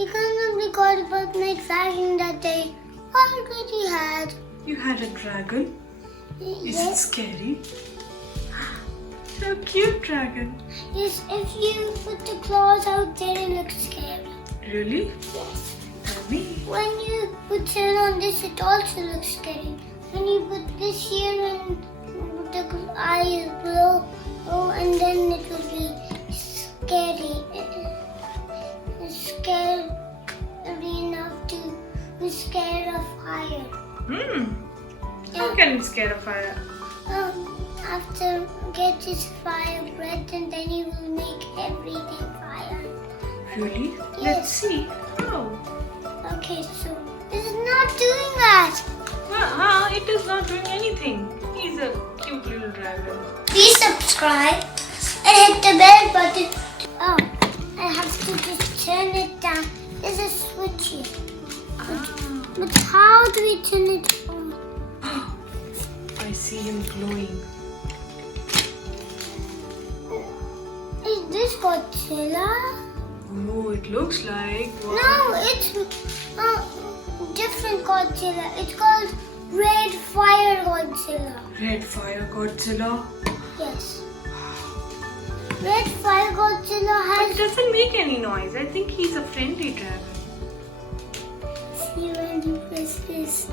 She couldn't record about my dragon that I already had. You had a dragon? Is it scary? So cute dragon. Yes, if you put the claws out there, it looks scary. Really? Yes. Tell me. When you put it on this, it also looks scary. When you put this here and the eyes blow, and then it will be scary. It's scary enough to be scared of fire. How can it scare of fire? After get this fire bread, and then you will make everything fire. Really? Yes. Let's see. How? Okay, so this is not doing that. It is not doing anything. He's a cute little dragon. Please subscribe and hit the bell button. Oh, I have to just turn it down. There's a switch here. But how do we turn it on? I see him glowing. Is this Godzilla? Oh, it looks like. Wow. No, it's different Godzilla. It's called Red Fire Godzilla. Red Fire Godzilla. Yes. Red Fire Godzilla It has. doesn't make any noise. I think he's a friendly dragon. See when you press this.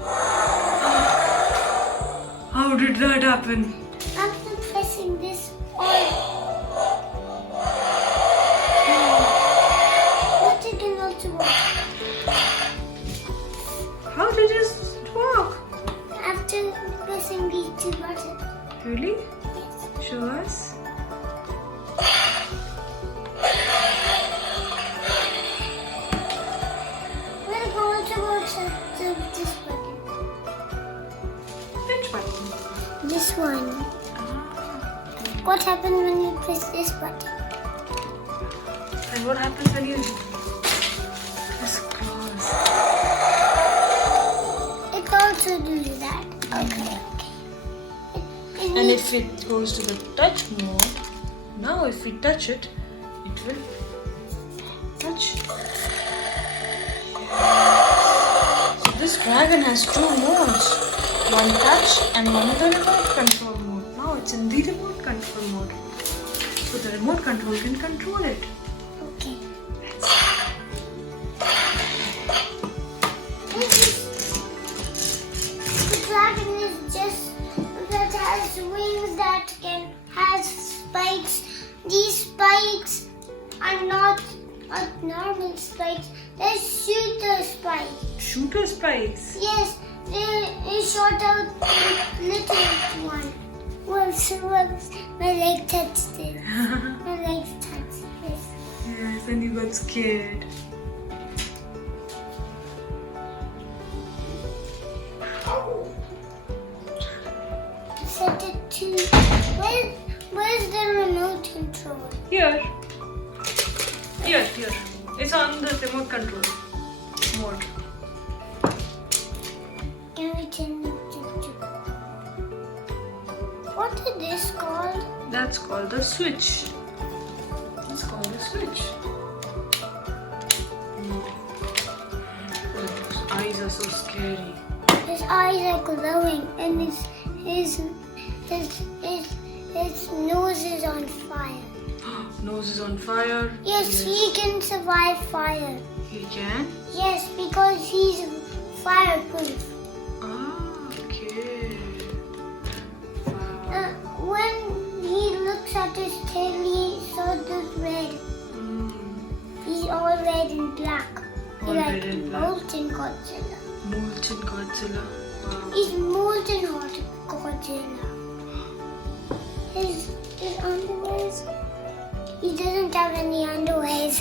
How did that happen? After pressing this on. But it can also work. How did it work? After pressing these two buttons. Really? Yes. Show us. Well, it also works after this button. Which one? This one. What happens when you press this button? And what happens when you press claws? It also does that. Okay. And if it goes to the touch mode, now if we touch it, it will touch. So this dragon has two modes. One touch and one the remote control mode. Now it's in the remote control mode. So the remote control can control it. Okay. The dragon is just that has wings that has spikes. These spikes are not normal spikes. They're shooter spikes. Shooter spikes. Yes, they shot out little one. Once my leg touched it. My legs touched this. Yes, and you got scared. Set it to where's the remote control? Here. It's on the remote control mode. Can we turn it to? What is this called? That's called the switch. It's called a switch. His eyes are so scary. His eyes are glowing, and his nose is on fire. Nose is on fire. Yes, he can survive fire. He can? Yes, because he's fireproof. Okay. When he looks at his tail, he saw this red. He's all red and black. All He's red like and black. molten Godzilla. Molten Godzilla. Wow. He's molten hot Godzilla. His underwears. He doesn't have any underwears.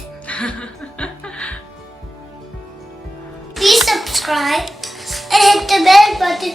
Please subscribe and hit the bell button